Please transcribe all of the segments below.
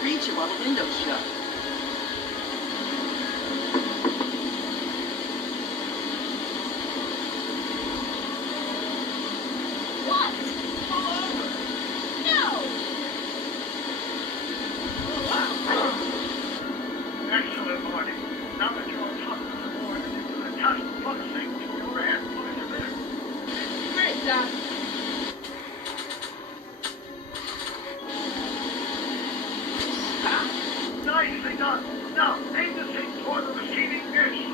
can't reach it while the window's shut. What? No! Excellent morning. Now that you're on top of the board, you can attach the plug thing to your hand while you're there. Great, Doc. Nicely done. Now, aim the thing toward the receiving dish.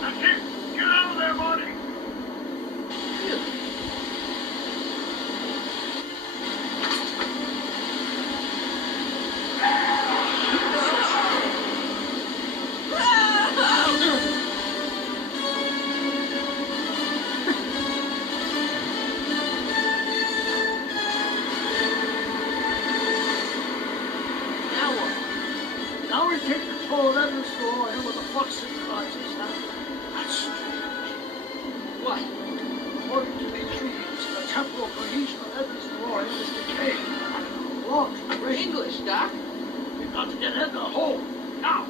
That's it. Get out of there, Marty. Now what? Now we take control of that store and with the flux synchronizers. That's strange. What? According to these readings, the temporal cohesion of Edna's DeLorean is decaying. Wrong. Great. English, Doc. We've got to get Edna home. Now.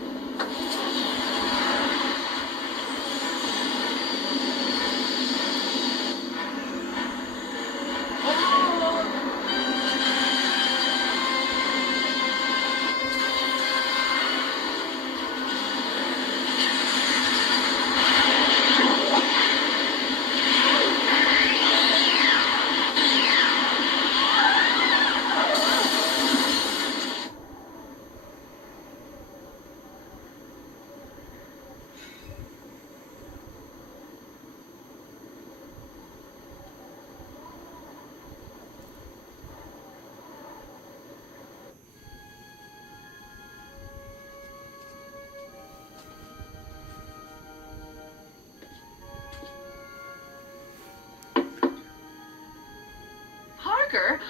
Parker?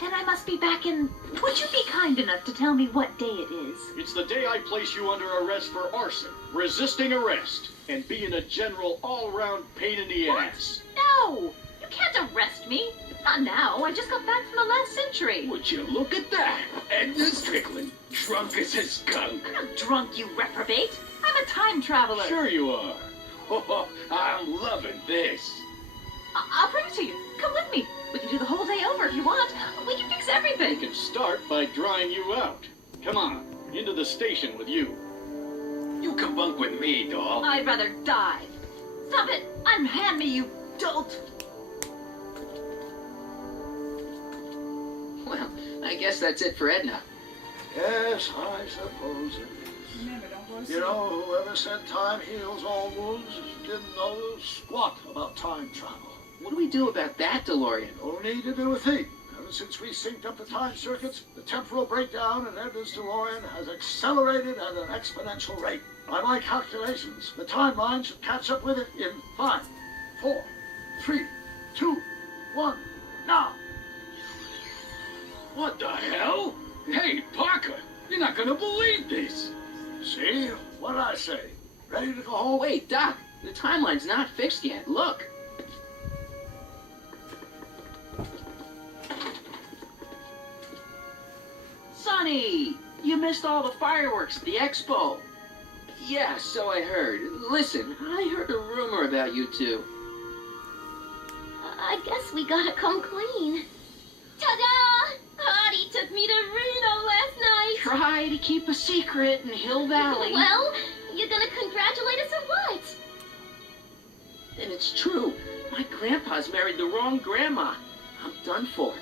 Then I must be back in... Would you be kind enough to tell me what day it is? It's the day I place you under arrest for arson, resisting arrest, and being a general all-round pain in the What? ass. No! You can't arrest me. Not now. I just got back from the last century. Would you look at that? Edna Strickland, drunk as a skunk. I'm not drunk, you reprobate. I'm a time traveler. Sure you are. Oh, I'm loving this. I'll prove it to you. Come with me. We can do the whole day over if you want. We can fix We everything. can start by drying you out. Come on, into the station with you. You come bunk with me, doll. I'd rather die. Stop it. Unhand me, you dolt. Well, I guess that's it for Edna. Yes, I suppose it is. Remember, don't go to You sleep. know, whoever said time heals all wounds didn't know squat about time travel. What do we do about that, DeLorean? No need to do a thing. Ever since we synced up the time circuits, the temporal breakdown in Edna's DeLorean has accelerated at an exponential rate. By my calculations, the timeline should catch up with it in 5, 4, 3, 2, 1, now! What the hell? Hey, Parker, you're not gonna believe this. See? What'd I say? Ready to go home? Wait, Doc, the timeline's not fixed yet. Look. Sonny, you missed all the fireworks at the expo. Yeah, so I heard. Listen, I heard a rumor about you two. I guess we gotta come clean. Ta-da! Artie took me to Reno last night. Try to keep a secret in Hill Valley. Well, you're gonna congratulate us or what? And it's true. My grandpa's married the wrong grandma. I'm done for.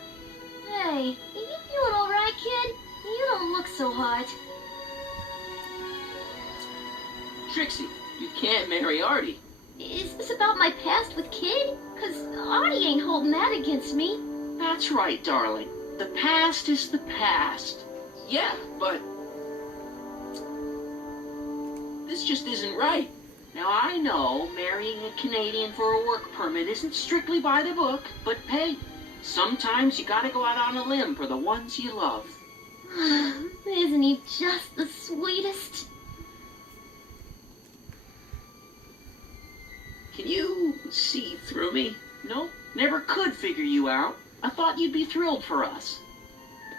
Hey, are you feeling all right, kid? You don't look so hot. Trixie, you can't marry Artie. Is this about my past with Kid? 'Cause Artie ain't holding that against me. That's right, darling. The past is the past. Yeah, but this just isn't right. Now, I know marrying a Canadian for a work permit isn't strictly by the book, but hey, sometimes you gotta go out on a limb for the ones you love. Isn't he just the sweetest? Can you see through me? No, never could figure you out. I thought you'd be thrilled for us.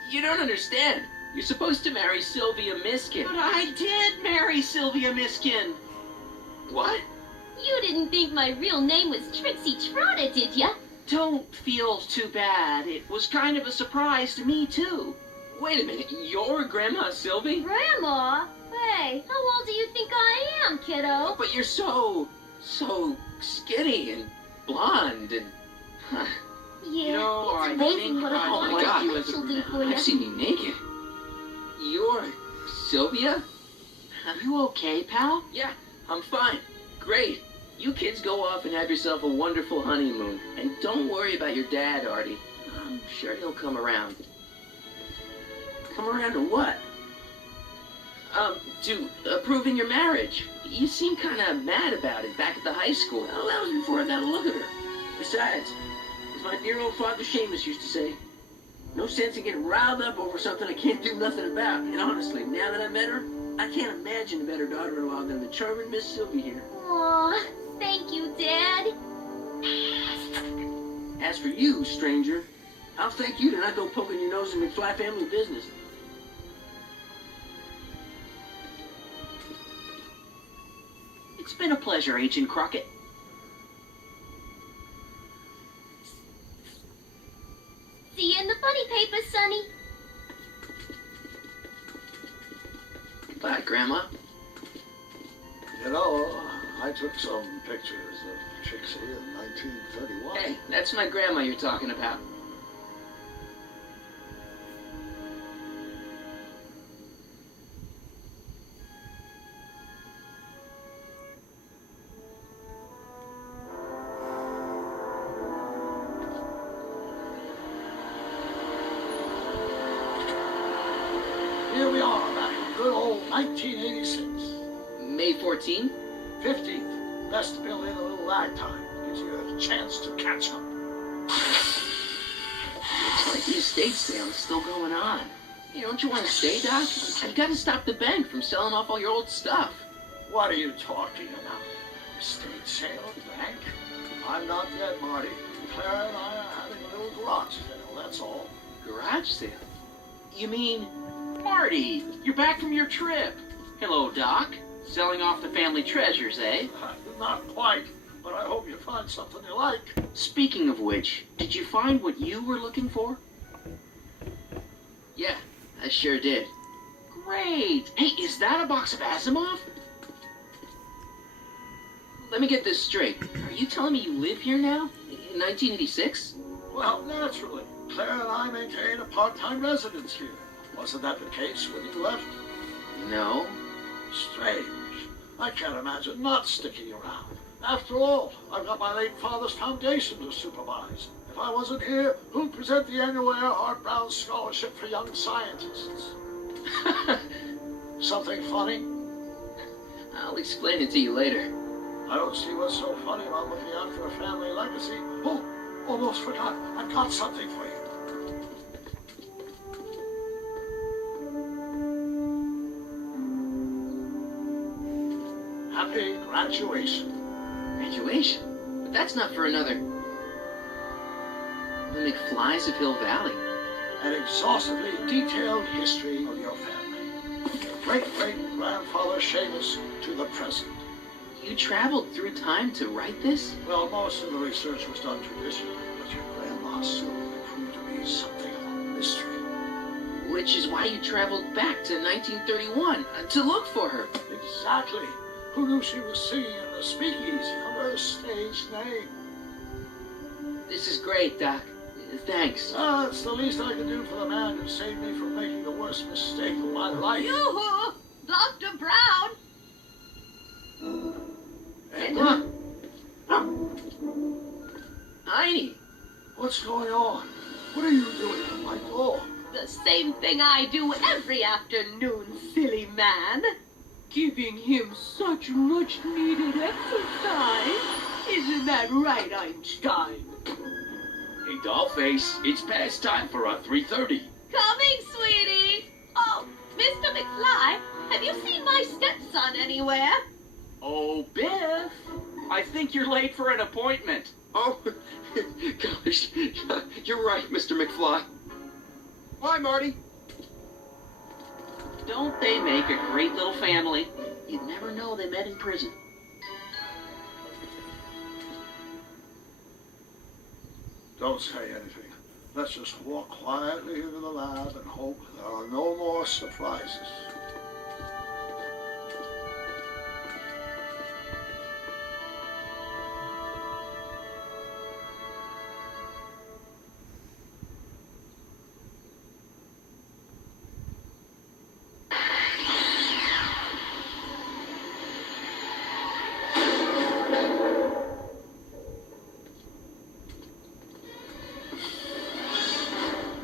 You don't understand. You're supposed to marry Sylvia Miskin. But I did marry Sylvia Miskin. What? You didn't think my real name was Trixie Trotta, did ya? Don't feel too bad. It was kind of a surprise to me, too. Wait a minute, you're Grandma Sylvie? Grandma? Hey, how old do you think I am, kiddo? But you're so skinny and blonde and... Yeah, You know, I it's amazing think what a I whole like you will do for you. I've seen you naked. You're Sylvia? Are you okay, pal? Yeah, I'm fine. Great. You kids go off and have yourself a wonderful honeymoon. And don't worry about your dad, Artie. I'm sure he'll come around. Come around to what? To approving your marriage. You seem kind of mad about it back at the high school. Well, that was before I got a look at her. Besides, as my dear old father Seamus used to say, no sense in getting riled up over something I can't do nothing about. And honestly, now that I met her, I can't imagine a better daughter-in-law than the charming Miss Sylvie here. Aw, thank you, Dad. As for you, stranger, I'll thank you to not go poking your nose in McFly family business. It's been a pleasure, Agent Crockett. See you in the funny paper, Sonny. Goodbye, Grandma. You know, I took some pictures of Trixie in 1931. Hey, that's my grandma you're talking about. Here we are, back in good old 1986. May 14th? 15th. Best build in a little lag time. Gives you a chance to catch up. Looks like the estate sale is still going on. Hey, don't you want to stay, Doc? I've got to stop the bank from selling off all your old stuff. What are you talking about? Estate sale at the bank? I'm not dead, Marty. Clara and I are having a little garage sale, that's all. Garage sale? You mean... Marty, you're back from your trip. Hello, Doc. Selling off the family treasures, eh? Not quite, but I hope you find something you like. Speaking of which, did you find what you were looking for? Yeah, I sure did. Great. Hey, is that a box of Asimov? Let me get this straight. Are you telling me you live here now? In 1986? Well, naturally. Claire and I maintain a part-time residence here. Wasn't that the case when you left? No. Strange. I can't imagine not sticking around. After all, I've got my late father's foundation to supervise. If I wasn't here, who'd present the annual Earhart Brown Scholarship for Young Scientists? Something funny? I'll explain it to you later. I don't see what's so funny about looking after a family legacy. Oh, almost forgot. I've got something for you. Happy graduation. Graduation? But that's not for another... The McFlys of Hill Valley. An exhaustively detailed history of your family. Your great-great-grandfather Seamus to the present. You traveled through time to write this? Well, most of the research was done traditionally, but your grandma Sylvia proved to be something of a mystery. Which is why you traveled back to 1931, to look for her. Exactly. Who knew she was singing in the speakeasy under her stage name? This is great, Doc. Thanks. It's the least I can do for the man who saved me from making the worst mistake of my life. Yoo-hoo! Dr. Brown! Edna? Heine! What's going on? What are you doing at my door? The same thing I do every afternoon, silly man. giving him such much needed exercise. Isn't that right, Einstein? Hey, Dollface, it's past time for our 3:30. Coming, sweetie. Oh, Mr. McFly, have you seen my stepson anywhere? Oh, Biff, I think you're late for an appointment. Oh, gosh, you're right, Mr. McFly. Hi, Marty. Don't they make a great little family? You'd never know they met in prison. Don't say anything. Let's just walk quietly into the lab and hope there are no more surprises.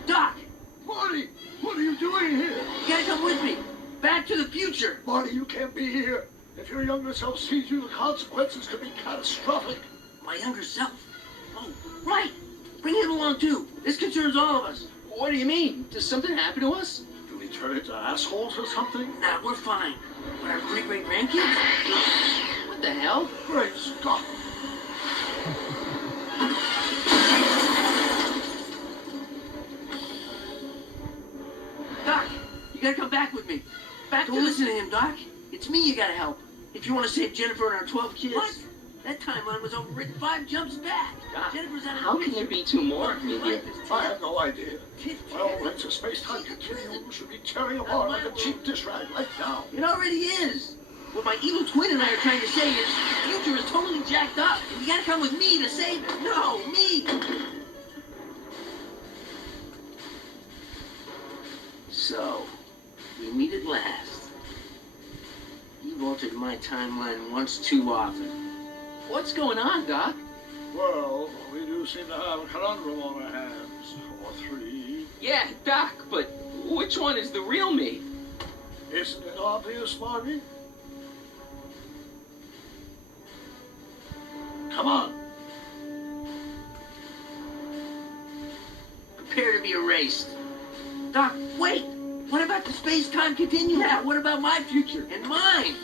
Doc, Marty, what are you doing here? you gotta come with me. Back to the future. Marty, you can't be here. If your younger self sees you, the consequences could be catastrophic. My younger self. Oh, right. Bring him along too. This concerns all of us. What do you mean? Does something happen to us? Do we turn into assholes or something? Nah, we're fine. But our great-great-grandkids? What the hell? Great Scott! Doc, you gotta come back with me. Don't listen to him, Doc. It's me you gotta help. If you want to save Jennifer and our 12 kids. What? That timeline was overwritten 5 jumps back. Doc, Jennifer's out of how the can there picture. be two more of me here? I have no idea. Kid, My old lengths of space-time continuum should be tearing apart like a cheap dish rag right now. It already is. What my evil twin and I are trying to say is the future is totally jacked up, and you gotta come with me to save it. No, me. So, we meet at last. You've altered my timeline once too often. What's going on, Doc? Well, we do seem to have a conundrum on our hands. Or 3. Yeah, Doc, but which one is the real me? Isn't it obvious, Marty? Come on. Prepare to be erased. Doc, wait! What about the space-time continuum? Yeah, what about my future? And mine?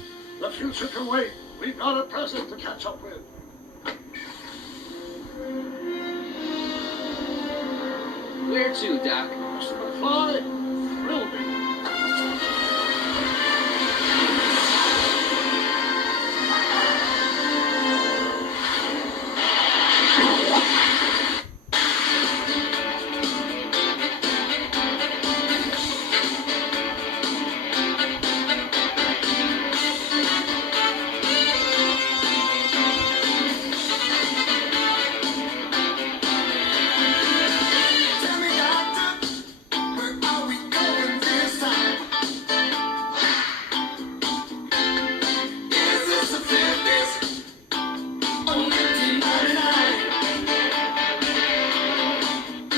The future can wait. We've got a present to catch up with. Where to, Doc? Mr. McFly,